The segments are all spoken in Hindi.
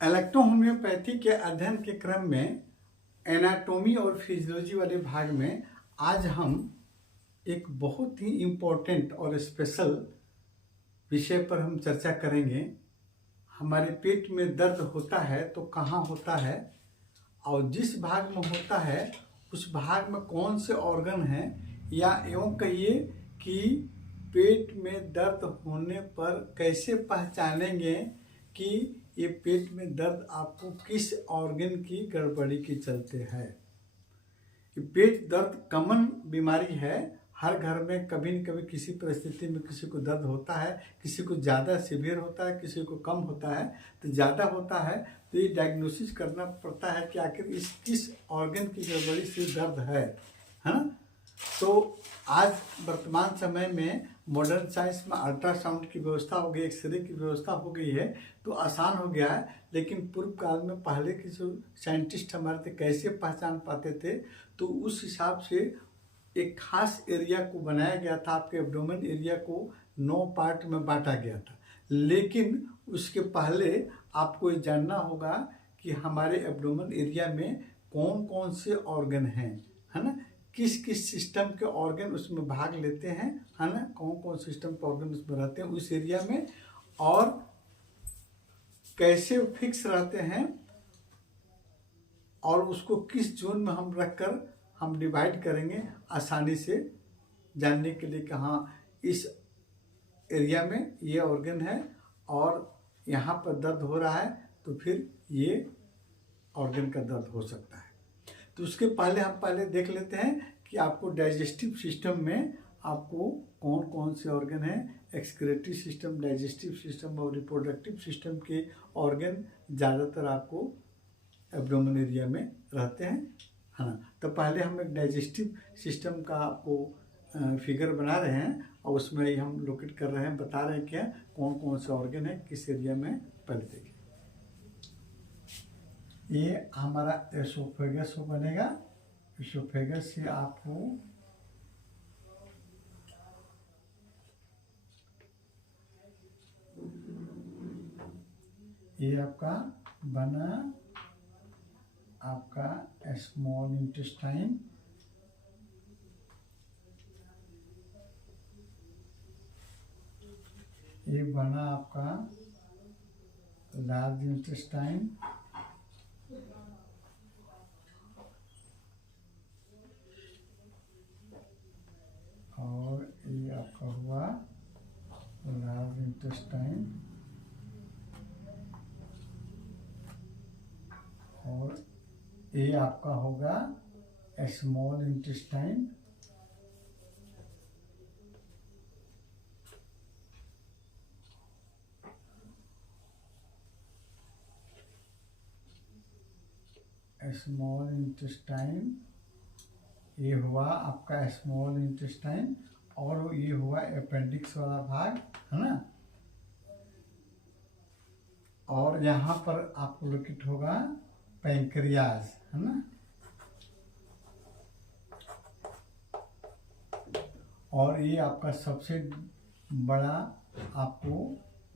इलेक्ट्रोहोम्योपैथी के अध्ययन के क्रम में एनाटॉमी और फिजियोलॉजी वाले भाग में आज हम एक बहुत ही इम्पोर्टेंट और स्पेशल विषय पर हम चर्चा करेंगे। हमारे पेट में दर्द होता है तो कहाँ होता है और जिस भाग में होता है उस भाग में कौन से ऑर्गन हैं, या यूँ कहिए कि पेट में दर्द होने पर कैसे पहचानेंगे कि ये पेट में दर्द आपको किस ऑर्गन की गड़बड़ी के चलते है। ये पेट दर्द कॉमन बीमारी है, हर घर में कभी न कभी किसी परिस्थिति में किसी को दर्द होता है, किसी को ज़्यादा सीवियर होता है, किसी को कम होता है। तो ज़्यादा होता है तो ये डायग्नोसिस करना पड़ता है कि आखिर इस किस ऑर्गन की गड़बड़ी से दर्द है ना। तो आज वर्तमान समय में मॉडर्न साइंस में अल्ट्रासाउंड की व्यवस्था हो गई, एक्सरे की व्यवस्था हो गई है, तो आसान हो गया है। लेकिन पूर्व काल में पहले के जो साइंटिस्ट हमारे थे कैसे पहचान पाते थे, तो उस हिसाब से एक खास एरिया को बनाया गया था। आपके एब्डोमेन एरिया को 9 पार्ट में बांटा गया था। लेकिन उसके पहले आपको ये जानना होगा कि हमारे एब्डोमेन एरिया में कौन कौन से ऑर्गन हैं, है ना, किस किस सिस्टम के ऑर्गन उसमें भाग लेते हैं, है ना, कौन कौन सिस्टम के ऑर्गन उसमें रहते हैं उस एरिया में, और कैसे फिक्स रहते हैं, और उसको किस जोन में हम रखकर हम डिवाइड करेंगे आसानी से जानने के लिए कि हाँ इस एरिया में ये ऑर्गन है और यहाँ पर दर्द हो रहा है तो फिर ये ऑर्गन का दर्द हो सकता है। तो उसके पहले हम देख लेते हैं कि आपको डाइजेस्टिव सिस्टम में आपको कौन कौन से ऑर्गन हैं। एक्सक्रीटरी सिस्टम, डाइजेस्टिव सिस्टम और रिप्रोडक्टिव सिस्टम के ऑर्गन ज़्यादातर आपको एब्डोमेन एरिया में रहते हैं, है ना। तो पहले हम एक डाइजेस्टिव सिस्टम का आपको फिगर बना रहे हैं और उसमें ही हम लोकेट कर रहे हैं, बता रहे हैं क्या कौन कौन से ऑर्गन है किस एरिया में। पहले देखिए, ये हमारा एसोफेगस बनेगा। एसोफेगस से आपको ये आपका बना आपका स्मॉल इंटेस्टाइन, ये बना आपका लार्ज इंटेस्टाइन, और ये आपका हुआ लार्ज इंटेस्टाइन, और ये आपका होगा स्मॉल इंटेस्टाइन, स्मॉल इंटेस्टाइन, ये हुआ आपका स्मॉल इंटेस्टाइन, और ये हुआ अपेंडिक्स वाला भाग, है ना। और यहाँ पर आपको लोकेट होगा पैंक्रियाज, है ना। और ये आपका सबसे बड़ा आपको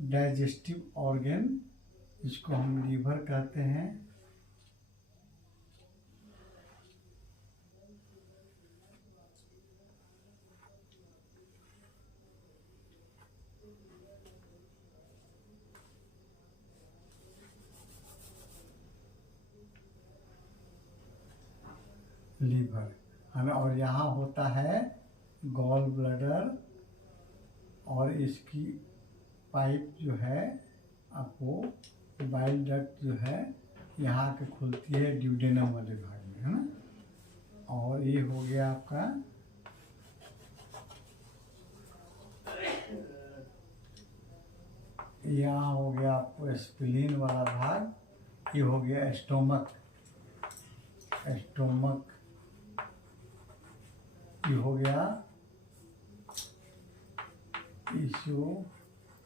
डाइजेस्टिव ऑर्गन, इसको हम लीवर कहते हैं। लीवर, है ना। और यहाँ होता है गॉल ब्लैडर, और इसकी पाइप जो है आपको बाइल डक्ट जो है यहाँ के खुलती है ड्यूडेनम वाले भाग में, है ना। और ये हो गया आपका यहाँ हो गया आपको स्प्लीन वाला भाग, ये हो गया स्टोमक, स्टोमक ये हो गया इसोफेगस,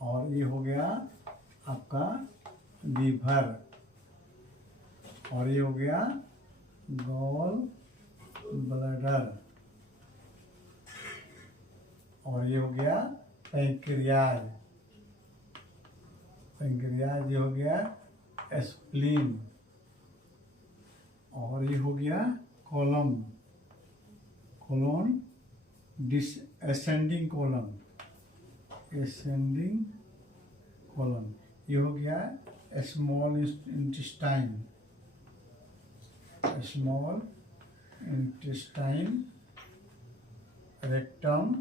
और ये हो गया आपका लीवर, और ये हो गया गॉल ब्लैडर, और ये हो गया पैंक्रियाज, पैंक्रियाज, ये हो गया स्प्लीन, और ये हो गया colon, colon, ascending colon, ascending colon, ये हो गया small intestine, small intestine, rectum,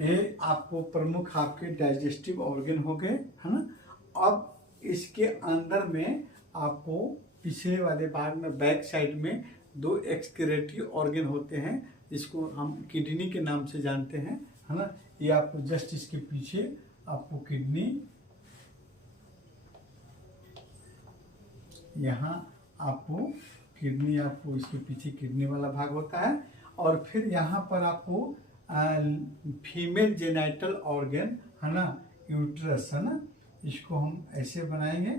ये आपको प्रमुख आपके डाइजेस्टिव ऑर्गन हो गए, है ना। अब इसके अंदर में आपको पिछले वाले भाग में बैक साइड में दो एक्सक्रीटरी ऑर्गन होते हैं, जिसको हम किडनी के नाम से जानते हैं, है ना। ये आपको जस्ट इसके पीछे आपको किडनी, यहाँ आपको किडनी, आपको इसके पीछे किडनी वाला भाग होता है। और फिर यहाँ पर आपको फीमेल जेनाइटल ऑर्गन, है ना, यूट्रस, है ना, इसको हम ऐसे बनाएंगे,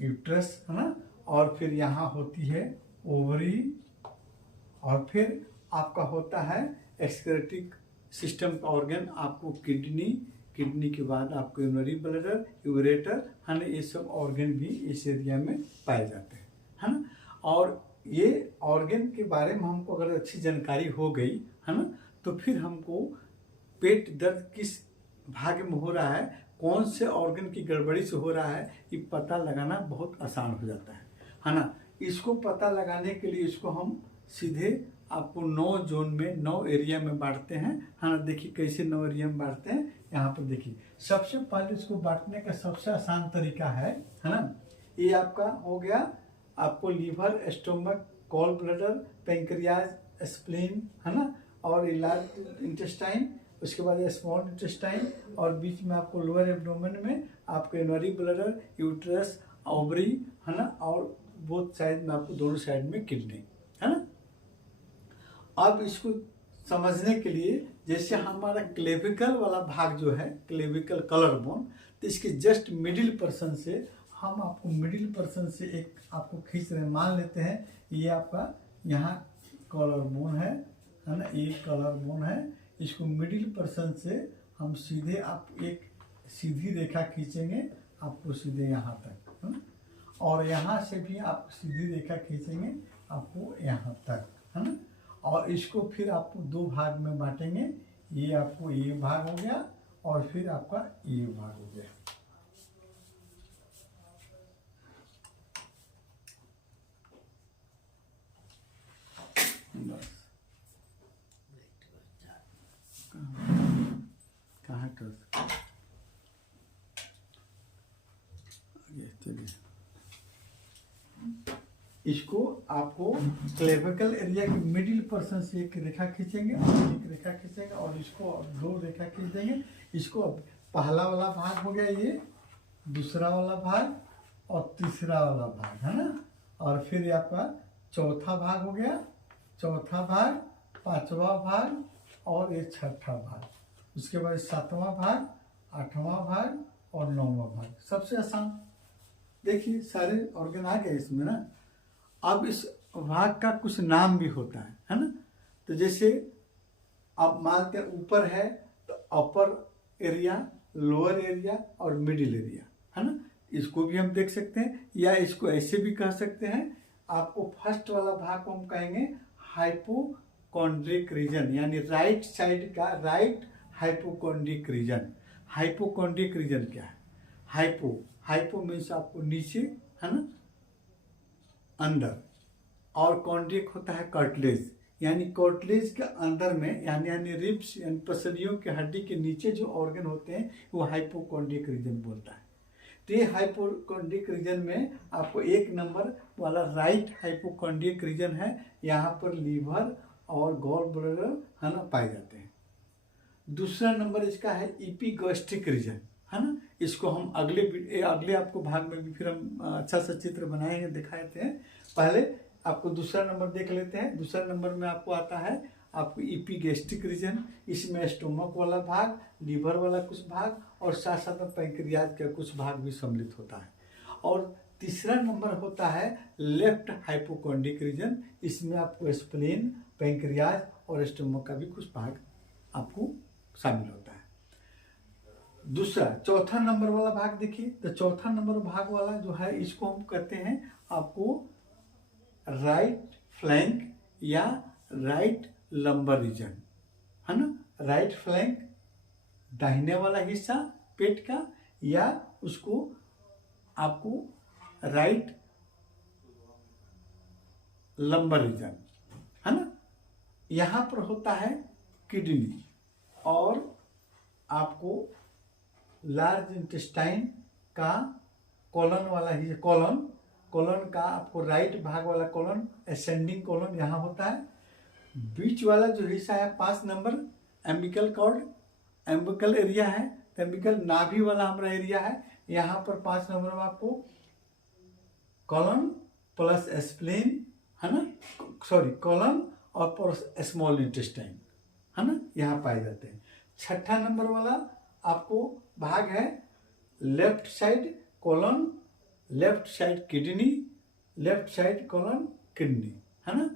यूट्रस, है ना। और फिर यहाँ होती है ओवरी, और फिर आपका होता है एक्सक्रीटरी सिस्टम का ऑर्गन, आपको किडनी, किडनी के बाद आपको यूरिनरी ब्लैडर, यूरेटर, है ना, ये सब ऑर्गन भी इस एरिया में पाए जाते हैं, है ना। और ये ऑर्गन के बारे में हमको अगर अच्छी जानकारी हो गई, है ना, तो फिर हमको पेट दर्द किस भाग में हो रहा है, कौन से ऑर्गन की गड़बड़ी से हो रहा है, ये पता लगाना बहुत आसान हो जाता है ना। इसको पता लगाने के लिए इसको हम सीधे आपको 9 जोन में, 9 एरिया में बांटते हैं, है ना। देखिए कैसे 9 एरिया में बांटते हैं, यहाँ पर देखिए। सबसे पहले इसको बांटने का सबसे आसान तरीका है ना, ये आपका हो गया आपको liver, stomach, gall bladder, pancreas, spleen, है ना, और लार्ज इंटेस्टाइन, उसके बाद स्मॉल इंटेस्टाइन, और बीच में आपको लोअर एब्डोमेन में आपको यूरिनरी ब्लैडर, यूट्रस, ओवरी, है ना, और बोथ साइड में आपको दोनों साइड में किडनी, है ना। अब इसको समझने के लिए, जैसे हमारा क्लेविकल वाला भाग जो है, क्लेविकल कलर बोन, तो इसके जस्ट मिडिल पर्सन से हम आपको मिडिल पर्सन से एक आपको खींच रहे हैं, मान लेते हैं ये आपका यहाँ कलर बोन है ना, ये कलर बोन है। इसको मिडिल पर्सन से हम सीधे आप एक सीधी रेखा खींचेंगे आपको सीधे यहाँ तक, है ना, और यहाँ से भी आप सीधी रेखा खींचेंगे आपको यहाँ तक, है ना। और इसको फिर आपको 2 भाग में बांटेंगे, ये आपको ये भाग हो गया और फिर आपका ये भाग हो गया। बस कहाँ कर चलिए, इसको आपको क्लेविकल एरिया के मिडिल पर्सन से एक रेखा खींचेंगे, एक रेखा खींचेंगे, और इसको 2 रेखा खींच देंगे। इसको पहला वाला भाग हो गया, ये दूसरा वाला भाग और तीसरा वाला भाग, है ना। और फिर ये आपका चौथा भाग हो गया, चौथा भाग, पांचवा भाग और ये छठा भाग। उसके बाद 7वां भाग, 8वां भाग और 9वां भाग। सबसे आसान, देखिए सारे ऑर्गन आ गए इसमें ना। अब इस भाग का कुछ नाम भी होता है ना। तो जैसे आप मानते हैं ऊपर है तो अपर एरिया, लोअर एरिया और मिडिल एरिया, है ना। इसको भी हम देख सकते हैं, या इसको ऐसे भी कह सकते हैं। आपको फर्स्ट वाला भाग को हम कहेंगे हाइपोकॉन्ड्रिक रीजन, यानी राइट साइड का right hypochondriac region. Hypochondriac region क्या है? हाइपो मीन्स आपको नीचे, है ना, अंदर, और कॉन्ड्रिक होता है कार्टिलेज, यानी कार्टिलेज के अंदर में, यानी रिब्स यानी पसलियों के हड्डी के नीचे जो ऑर्गन होते हैं वो हाइपोकॉन्ड्रिक रीजन बोलता है। तो ये हाइपोकॉन्ड्रिक रीजन में आपको 1 नंबर वाला राइट हाइपोकॉन्ड्रिक रीजन है। यहाँ पर लीवर और गॉल ब्लैडर, है ना, पाए जाते हैं। दूसरा नंबर इसका है एपिगैस्ट्रिक रीजन, है ना। इसको हम अगले आपको भाग में भी फिर हम अच्छा सा चित्र बनाएंगे, दिखाते हैं। पहले आपको दूसरा नंबर देख लेते हैं। दूसरा नंबर में आपको आता है आपको एपिगैस्ट्रिक रीजन। इसमें स्टोमक वाला भाग, लीवर वाला कुछ भाग और साथ साथ में पैंक्रियाज का कुछ भाग भी सम्मिलित होता है। और तीसरा नंबर होता है लेफ्ट हाइपोकोंड्रिक रीजन। इसमें आपको स्प्लीन, पैंक्रियाज और स्टोमक का भी कुछ भाग आपको शामिल होता है। दूसरा, चौथा नंबर वाला भाग देखिए, तो चौथा नंबर भाग वाला जो है इसको हम कहते हैं आपको राइट फ्लैंक या राइट लंबर रीजन, है ना। राइट फ्लैंक दाहिने वाला हिस्सा पेट का, या उसको आपको राइट लंबर रीजन, है ना। यहाँ पर होता है किडनी और आपको लार्ज इंटेस्टाइन का कॉलन वाला ही, कॉलन का आपको राइट भाग वाला कॉलन, असेंडिंग कॉलन यहाँ होता है। बीच वाला जो हिस्सा है 5 number umbilical cord, umbilical area है, एम्बिकल नाभि वाला हमारा एरिया है। यहाँ पर 5 नंबर में आपको कॉलन प्लस स्प्लीन, है ना, सॉरी कॉलन और प्लस स्मॉल इंटेस्टाइन, है ना, यहाँ पाए जाते हैं। छठा नंबर वाला आपको भाग है left side colon, left side kidney, left side colon kidney, है ना।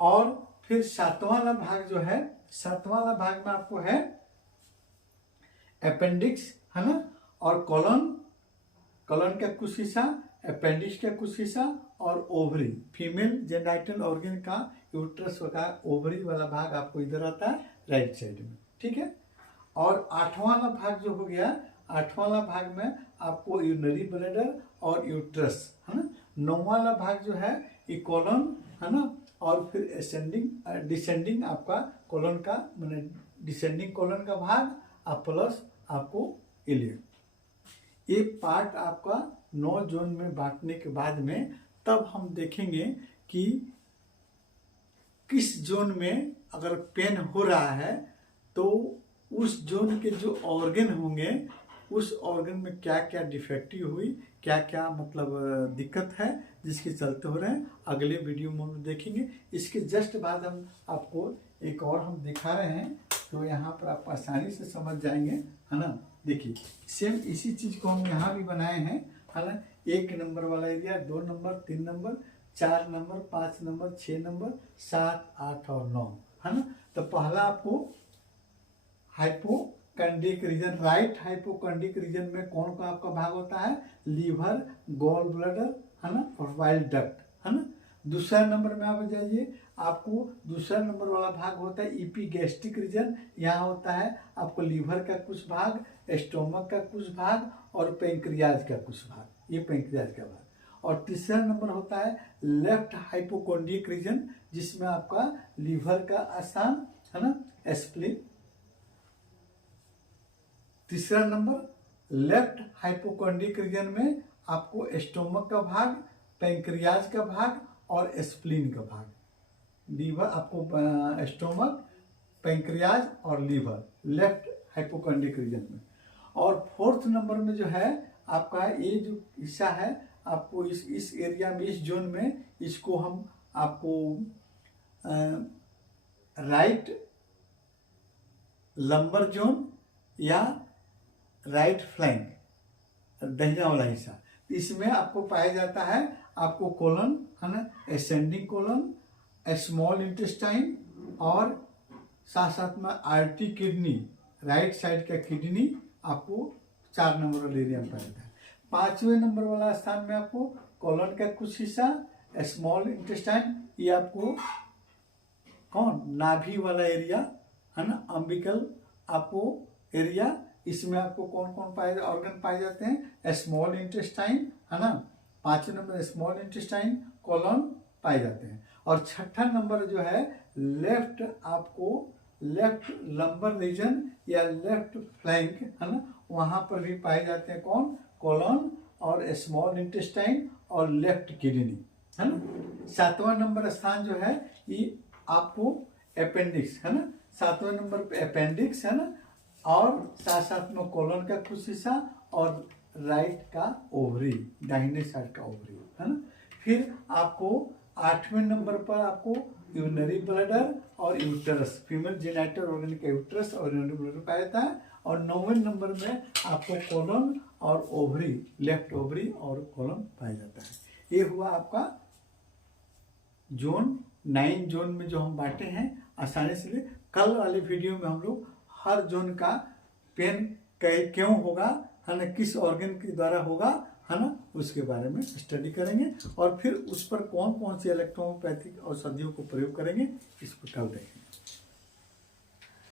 और फिर सातवां वाला भाग जो है, सातवां वाला भाग में आपको है अपेंडिक्स, है ना, और कॉलन का कुछ हिस्सा, अपेंडिक्स का कुछ हिस्सा और ओवरी, फीमेल जेनाइटल ऑर्गन का यूट्रस का ओवरी वाला भाग आपको इधर आता है राइट साइड में, ठीक है। और आठवां वाला भाग जो हो गया, आठवां वाला भाग में आपको यूरिनरी ब्लैडर और यूट्रस, है ना। नौवां वाला भाग जो है ये कॉलन, है ना, और फिर असेंडिंग डिसेंडिंग आपका कॉलन का, मैंने डिसेंडिंग कॉलन का भाग और प्लस आपको इलियम। ये पार्ट आपका 9 जोन में बांटने के बाद में तब हम देखेंगे कि किस जोन में अगर पेन हो रहा है तो उस जोन के जो ऑर्गन होंगे उस ऑर्गन में क्या क्या डिफेक्टिव हुई, क्या क्या मतलब दिक्कत है जिसके चलते हो रहे हैं, अगले वीडियो में हम देखेंगे। इसके जस्ट बाद हम आपको एक और हम दिखा रहे हैं, तो यहाँ पर आप आसानी से समझ जाएंगे, है ना। देखिए सेम इसी चीज़ को हम यहाँ भी बनाए हैं, है ना। 1 नंबर वाला area, 2 number, 3 number, 4 number, 5 number, 6 number, 7, 8 और 9, है ना। तो पहला आपको hypochondriac region, right hypochondriac region में कौन का आपका भाग होता है, लीवर, गॉल ब्लैडर, है ना, और वाइल डक्ट, है ना। दूसरा नंबर में आप जाइए, आपको दूसरा नंबर वाला भाग होता है इपीगैस्ट्रिक रीजन। यहाँ होता है आपको लीवर का कुछ भाग, स्टोमक का कुछ भाग और पैंक्रियाज का कुछ भाग, ये पैंक्रियाज का भाग। और तीसरा नंबर होता है लेफ्ट हाइपोकॉन्ड्रिक रीजन, जिसमें आपका लीवर का स्थान, है ना, स्प्लीन। तीसरा नंबर लेफ्ट हाइपोकॉन्ड्रिक रीजन में आपको स्टोमक का भाग, पैंक्रियाज का भाग और स्प्लीन का भाग। लीवर आपको स्टोमक, पैंक्रियाज और लीवर लेफ्ट हाइपोकॉन्ड्रिक रीजन में। और 4th नंबर में जो है आपका ये जो हिस्सा है आपको इस एरिया में, इस जोन में, इसको हम आपको राइट लंबर जोन या राइट फ्लैंक, दाहिना वाला हिस्सा, इसमें आपको पाया जाता है आपको कोलन, है ना, असेंडिंग कोलन, स्मॉल इंटेस्टाइन और साथ साथ में आर्टी किडनी, राइट साइड का किडनी आपको 4 नंबर वाले एरिया में पाया जाता है। 5वें नंबर वाला स्थान में आपको कोलन का कुछ हिस्सा, स्मॉल इंटेस्टाइन, ये आपको कौन, नाभि वाला एरिया, है ना, अम्बिकल आपको एरिया, इसमें आपको कौन कौन पाए ऑर्गन पाए जाते हैं, स्मॉल इंटेस्टाइन, है ना, 5वें नंबर स्मॉल इंटेस्टाइन, कोलन पाए जाते हैं। और 6ठा नंबर जो है लेफ्ट, आपको लेफ्ट लंबर रीजन या लेफ्ट फ्लैंक, है ना, वहां पर भी पाए जाते हैं कौन, कोलन और स्मॉल इंटेस्टाइन और लेफ्ट किडनी, है ना। 7वां नंबर स्थान जो है ये आपको अपेंडिक्स, है ना, 7वें नंबर पे अपेंडिक्स, है ना, और साथ साथ में कोलन का कुछ हिस्सा और राइट का ओवरी, दाहिने साइड का ओवरी, है ना। फिर आपको 8वें नंबर पर आपको यूरिनरी ब्लैडर और यूट्रस, फीमेल जेनाइटल ऑर्गन का यूट्रस और यूरिनरी ब्लैडर पाया जाता है। और 9वें नंबर में आपको कोलन और ओवरी, लेफ्ट ओवरी और कॉलम पाया जाता है। ये हुआ आपका जोन। 9 जोन में जो हम बांटे हैं आसानी से। कल वाले वीडियो में हम लोग हर जोन का पेन क्यों होगा, है ना, किस ऑर्गन के द्वारा होगा, है ना, उसके बारे में स्टडी करेंगे और फिर उस पर कौन कौन सी इलेक्ट्रोपैथिक औषधियों को प्रयोग करेंगे इसको कल देखेंगे।